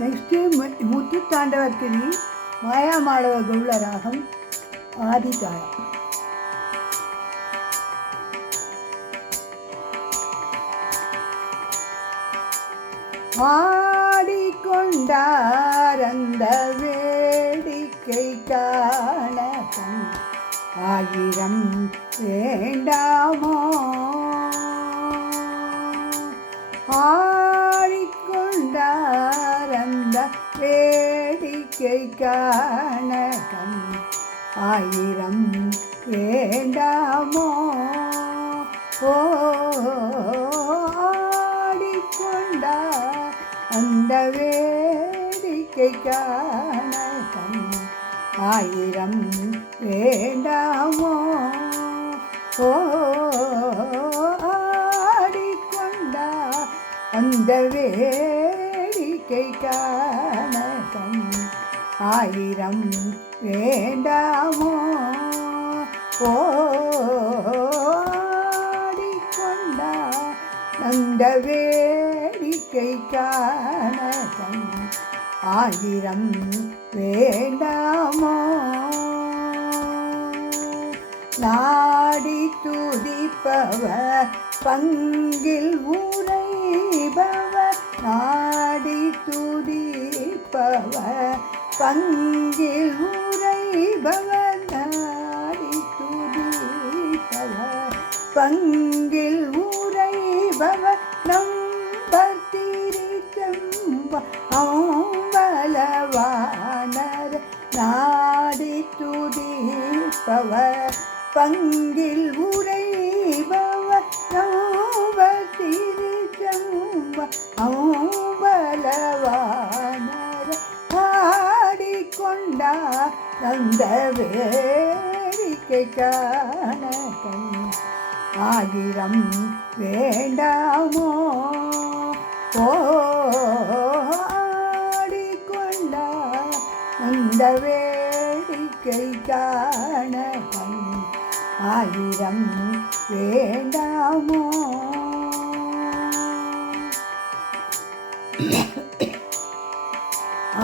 Next ముత్తుతాండవర్కిని Mayamalava Gaula రాగం ఆదితాళం. ஆடிக்கொண்டாரந்த வேடிக்கை காண ஆயிரம் வேண்டாமோ, ஆடிக்கொண்டாரந்த வேடிக்கை காண ஆயிரம் வேண்டாமோ, ஓ ஆடிக்கொண்டார் அந்த வேடிக்கை காண ஆயிரம் வேண்டாமோ, ஓ ஆடிக்கொண்டார் அந்த வேடிக்கை காண ஆயிரம் வேண்டாமோ, ஓ ஆடிக்கொண்டார் அந்த வேடிக்கை காண ஆயிரம் வேண்டாமோ. நாடி துதிப்பவர் பங்கில் உரைபவர், நாடி துதிப்பவர் பங்கில் உரைபவர், நாடி துதிப்பவர் பங்கில் உரைபவர் நம்பர் திரிச்சம்ப அம்பலவாணர், நாடி துதிப்பவர் பங்கில் உரைபவர் நம்பர் திரிச்சம்ப அம்பலவாணர், ஆடிக்கொண்டார் அந்த வேடிக்கை காண ஆயிரம் வேண்டாமோ, ஓ ஆடிக்கொண்டார் அந்த வேடிக்கை காண ஆயிரம் வேண்டாமோ.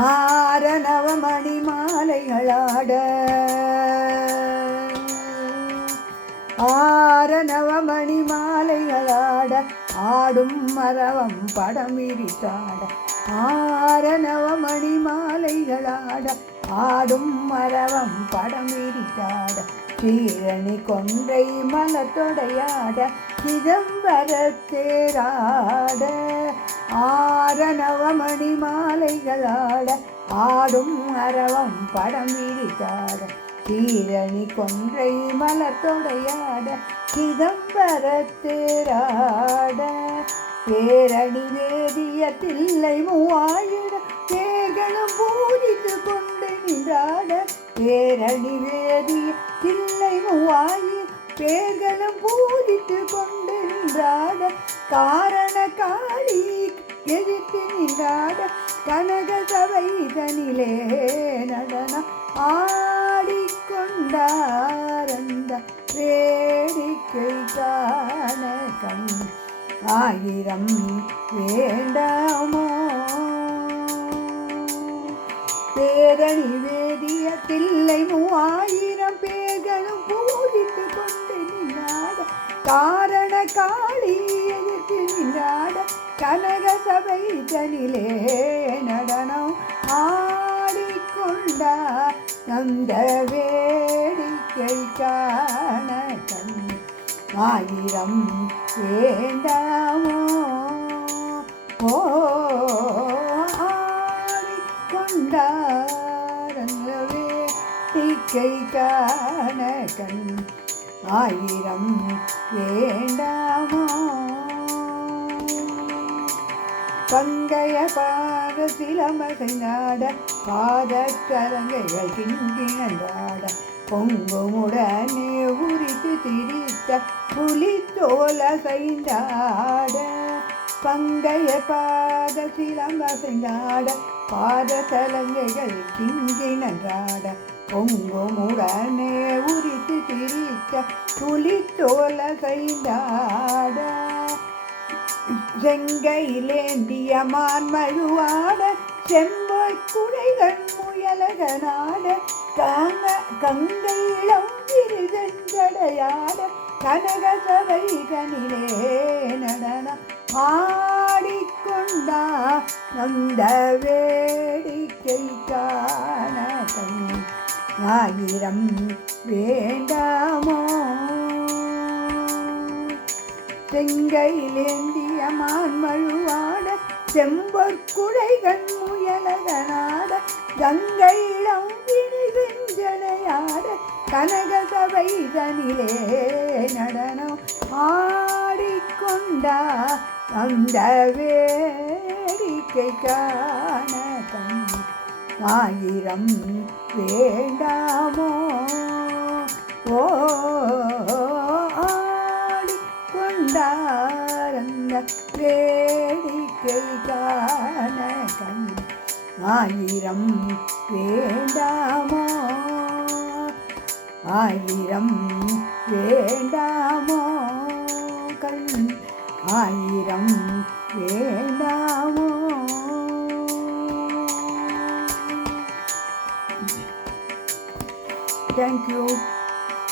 ஆரணவமணி மாலைகளாட, ஆரணவமணி மாலைகளாட ஆடும் மரவம் படம் விரித்தாட, ஆரணவமணி மாலைகளாட ஆடும் மரவம் படம் விரித்தாட, சீரணி கொன்றை மலத்தொடையாட சிதம்பரத்தேராட, ஆரணவமணி மாலைகளாட ஆடும் அரவம் படம் விரித்தாட, சீரணி கொன்றை மலத்தொடையாட சிதம்பரத்தேராட, பேரணி வேதிய தில்லை மூவாயிரம் பேர்களும் பூஜித்து கொண்டு நின்றாட, பேரணி வேதிய தில்லை மூவாயிரம் பேர்களும் பூஜித்து கொண்டு நின்றாட, காரண காளி எதிர்த்து நின்றாட, கனக சபை தனிலே நடனம் ஆடிக்கொண்டாரந்த வேடிக்கை காண ஆயிரம் வேண்டாமோ, பேரணி வேதிய தில்லை மூவாயிரம் பேர்களும் பூஜித்து கொண்டு நின்றாட, காரண காளி எதிர்த்து நின்றாட, கனக சபை தனிலே நடனம் ஆடிக்கொண்டார் அந்த வேடிக்கை காண ஆயிரம் வேண்டாமோ, ஓ ஆடிக்கொண்டார் அந்த வேடிக்கை காண ஆயிரம் வேண்டாமோ. பங்கைய பாத சிலம்பகைநாட பாதக்கரங்கைகள் கிண்கிணாட, பொங்குமுடனே உரித்து திரித்த புலித்தோல சைந்தாட, பங்கைய பாத சிலம்பகைநாட பாதக்கரங்கைகள் கிண்கிணாட, பொங்குமுடனே உரித்து திரித்த புலித்தோல சைந்தாட, செங்கையிலேந்திய மான்மழுவாட செம்பொற் குடைகள் முயலகனாட கங்கை இளம் விரிதெஞ்சடையாட கனக சபைதனிலே நடனம் ஆடிக்கொண்டா அந்த வேடிக்கை காண ஆயிரம் வேண்டாமோ. செங்கையிலேந்திய மான்மழுவாட செம்பொற் குடைகள் முயலகனாட கங்கை இளம் விரிதெஞ்சடையாட கனக சபைதனிலே நடனம் ஆடிக்கொண்டா அந்த வேடிக்கை காண ஆயிரம் வேண்டாமோ. ஓ ஆடிக்கொண்டாரந்த வேடிக்கை காண ஆயிரம் வேண்டாமோ. ஆயிரம் வேண்டாமோ ஆயிரம் வேண்டாமோ. Thank you.